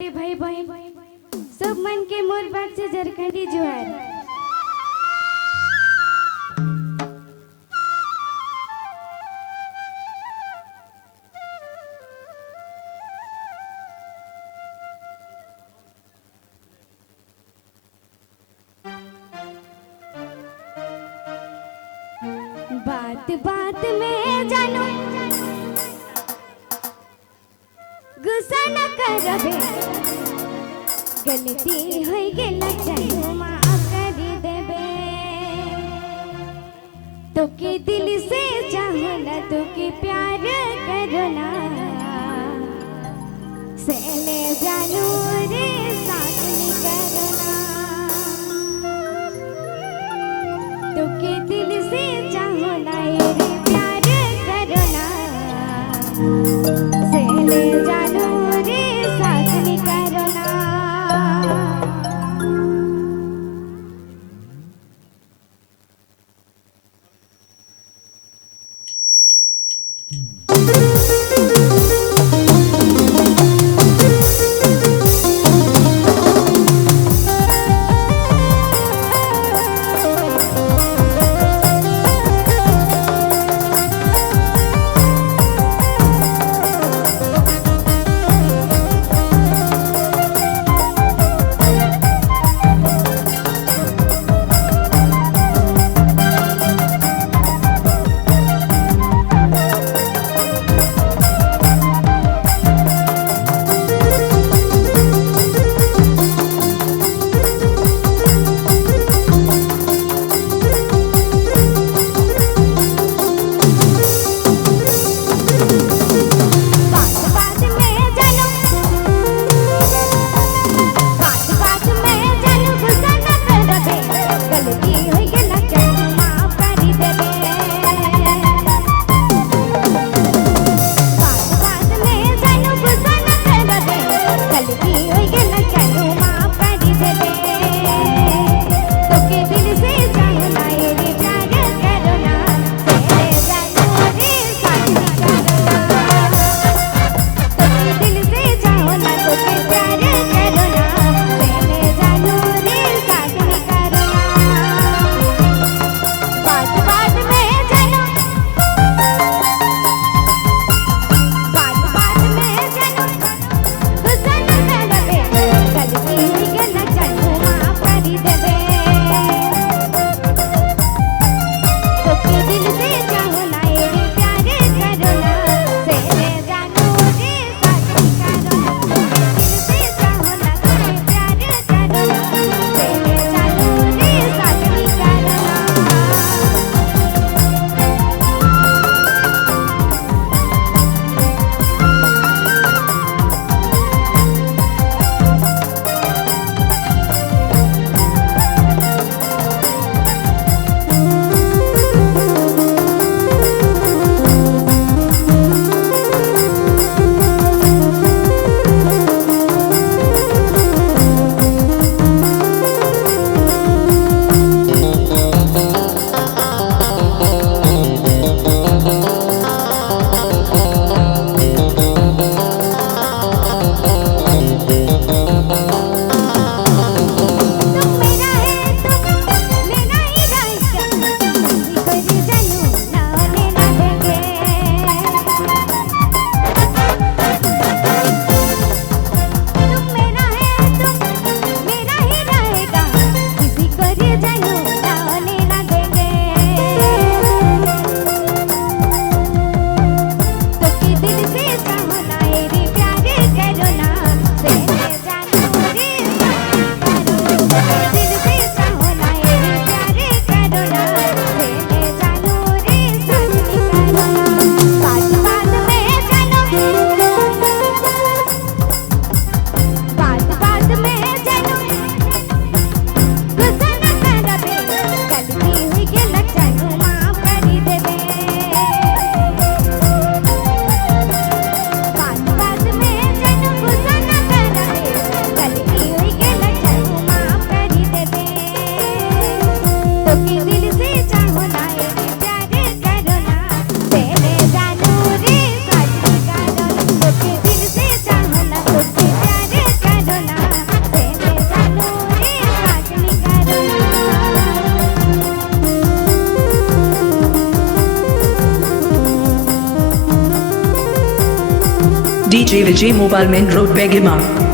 भाई भाई सब मन के मोर बात से झारखंडी जुआर। बात बात में जानो गुस्सा न करबे, गलती हो गेला चाहे माफ कर देबे। तो के दिल से चाहो ना तो के प्यार करो ना, सहले जानू रे साथ नहीं करो ना। तो के दिल से चाहो ना रे प्यार करो ना, सहले जानू रे साथ नहीं करो ना। दिल से चाहो ना रे प्यार करो ना, सहले DJ Vijay Mobile Main Road Begima.